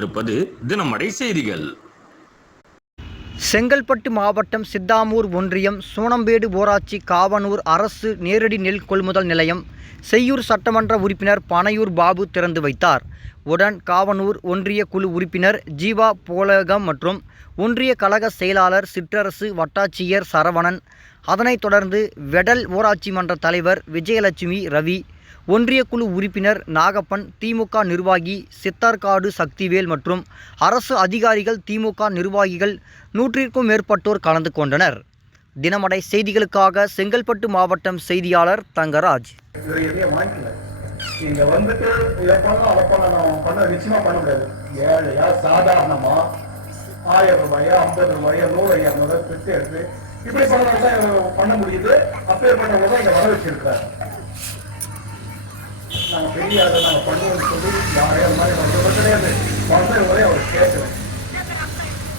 கொண்டிருப்பது தினமடை செய்திகள். செங்கல்பட்டு மாவட்டம் சித்தாமூர் ஒன்றியம் சோனம்பேடு ஊராட்சி காவனூர் அரசு நேரடி நெல் கொள்முதல் நிலையம் செய்யூர் சட்டமன்ற உறுப்பினர் பனையூர் பாபு திறந்து வைத்தார். உடன் காவனூர் ஒன்றிய குழு உறுப்பினர் ஜீவா போலகம் மற்றும் ஒன்றிய கழக செயலாளர் சிற்றரசு வட்டாட்சியர் சரவணன். அதனைத் தொடர்ந்து வெடல் ஊராட்சி மன்ற தலைவர் விஜயலட்சுமி ரவி ஒன்றிய குழு உறுப்பினர் நாகப்பன் திமுக நிர்வாகி சித்தார்காடு சக்திவேல் மற்றும் அரசு அதிகாரிகள் திமுக நிர்வாகிகள் நூற்றிற்கும் மேற்பட்டோர் கலந்து கொண்டனர். தினமடை செய்திகளுக்காக செங்கல்பட்டு மாவட்டம் செய்தியாளர் தங்கராஜ். இங்க வந்துட்டு இதை பண்ணலாம் அதை பண்ணலாம் பண்ண நிச்சயமா பண்ண முடியாது. ஏழையா சாதாரணமா ஆயிரம் ரூபாயா ஐம்பது ரூபாயா நூறு இரநூறு பிட்டு எடுத்து இப்படி பண்ணலாம் பண்ண முடியுது. அப்பேற்பட்டவங்க தான் இங்க வர வச்சிருக்கிறாங்க நாங்கள் பெரிய அதை நாங்கள் பண்ணுவோம்னு சொல்லி யாரையும் அது மாதிரி வந்து கிடையாது வந்த ஒரே அவர் கேட்கல